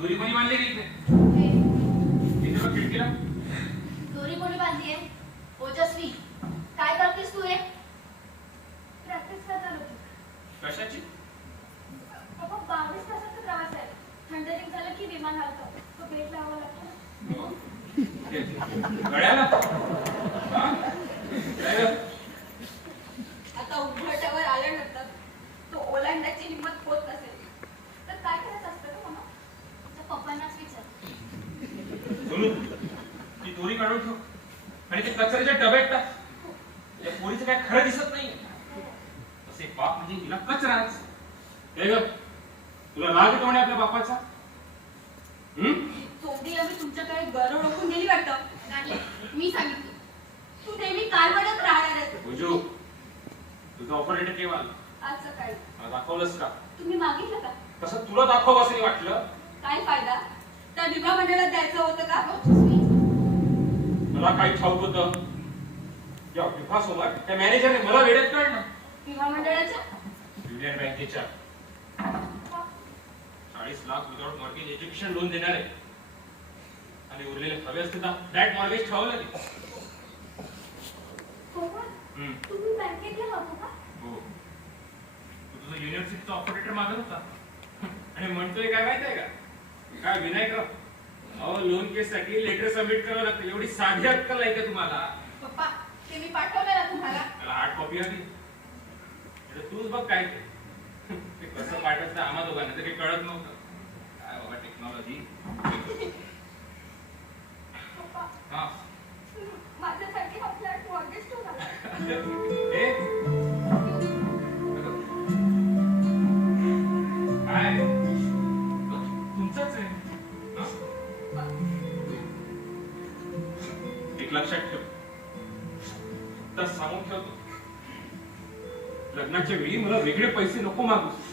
दोरी कोणी बांधली रे इथे? इथे बघ खिडकीला. दोरी कोणी बांधली आहे? ओजस्वी, काय करतेस तू हे? प्रॅक्टिस करणार होती. कशाची? बाबा 22 तासाचा प्रवास आहे. थंडरिंग झालं की विमान हलतं. तो बेट लावावा लागतो. गड्याला हा? काय ग? आता उघड्यावर आल्यानंतर तो ओलांडण्याची हिंमत होत नसेल तर काय करायचं असतं का मामा? तुझ्या पप्पांनाच विचार. सोनू, ती दोरी काढून ठेव आणि ते कचऱ्याच्या डब्यात टाक. या पोरीचं काय खरं दिसत नाही. असे बाप म्हणजे हिला कचराच. हे ग, तुला राग येतो म्हणे आपल्या बापाचा? तोंडी आम्ही तुमच्याकडे गर ओळखून गेली वाटतं. नाही, मी सांगितलं. तू नेहमी काय म्हणत राहणार आहेस? बुजू, तुझा ऑपरेटर केव्हा आला? आज सकाळी मला दाखवलंस का? तुम्ही मागितलं का? तसं तुला दाखव असं वाटलं. काय फायदा? त्या विमा मंडळात द्यायचं होतं का? ओजस्वी, मला काही ठाऊक होतं. या विभासोबत त्या मॅनेजरने मला वेळेत काढलं. विमा मंडळाच्या युनियन बँकेच्या 40 lakh without mortgage education loan देणार आहे. आणि उरलेले हवे असते तर फ्लॅट मॉर्गेज ठेवलं लागेल. पप्पा, तुम्ही बँकेत गेला होता का? हो, तू तुझा युनिव्हर्सिटीचा ऑपरेटर मागत होता आणि म्हणतोय काय माहितीये का? काय विनायकराव, अहो लोन केस साठी लेटर सबमिट करावं लागतं. एवढी साधी अक्कल आहे का तुम्हाला? पप्पा ते मी पाठवलं ना तुम्हाला. त्याला हार्ड कॉपी हवी. तूच बघ काय ते कसं पाठवायचं आम्हा दोघांना तरी कळत नव्हतं. काय बाबा टेक्नॉलॉजी. पप्पा, हा माझ्यासाठी हा फ्लॅट मॉर्गेज ठेवला. ए काय तुमचंच आहे हा? एक लक्षात ठेव, तर सांगून ठेवतो, लग्नाच्या वेळी मला वेगळे पैसे नको मागूस.